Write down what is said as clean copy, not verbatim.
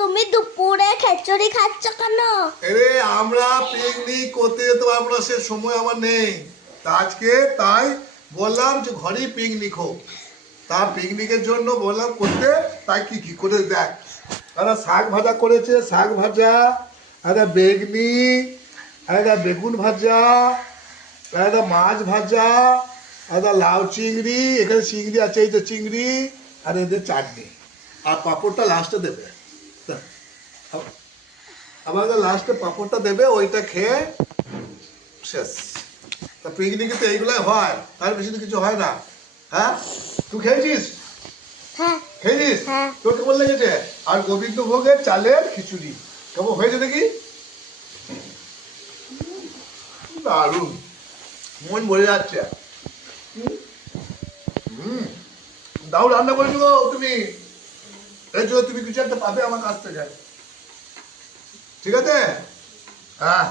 তুমি দুপুরে খিচুড়ি খাচ্ছ কেন? আরে আমরা পিকনিক করতে যেতে পারবো না, সে সময় আমার নেই। তা আজকে তাই বললাম যে ঘরেই পিকনিক হোক। তা পিকনিকের জন্য বললাম করতে, তাই কি কি করে দেখ, একটা শাক ভাজা করেছে, শাক ভাজা, একটা বেগনি, একটা বেগুন ভাজা, একটা মাছ ভাজা, একটা লাউ চিংড়ি, এখানে চিংড়ি আছে, এই তো চিংড়ি, আর এদের চাটনি, আর পাঁপড়টা লাস্টে দেবে। আমাকে লাস্টে পাঁপড়টা দেবে, ওইটা খেয়ে শেষ। তা পিকনিকে তো এইগুলাই হয়, তার বেশি তো কিছু হয় না। হ্যাঁ, তুই খেয়েছিস? হ্যাঁ খেয়েছিস? হ্যাঁ। তোর কেমন লেগেছে? আর গোবিন্দভোগের চালের খিচুড়ি কেমন হয়েছে দেখি? দারুণ, মন ভরে যাচ্ছে। হুম, দারুণ রান্না করেছো গো তুমি। এই জন্য তুমি কিছু একটা পাবে আমার কাছ থেকে, ঠিক আছে? হ্যাঁ।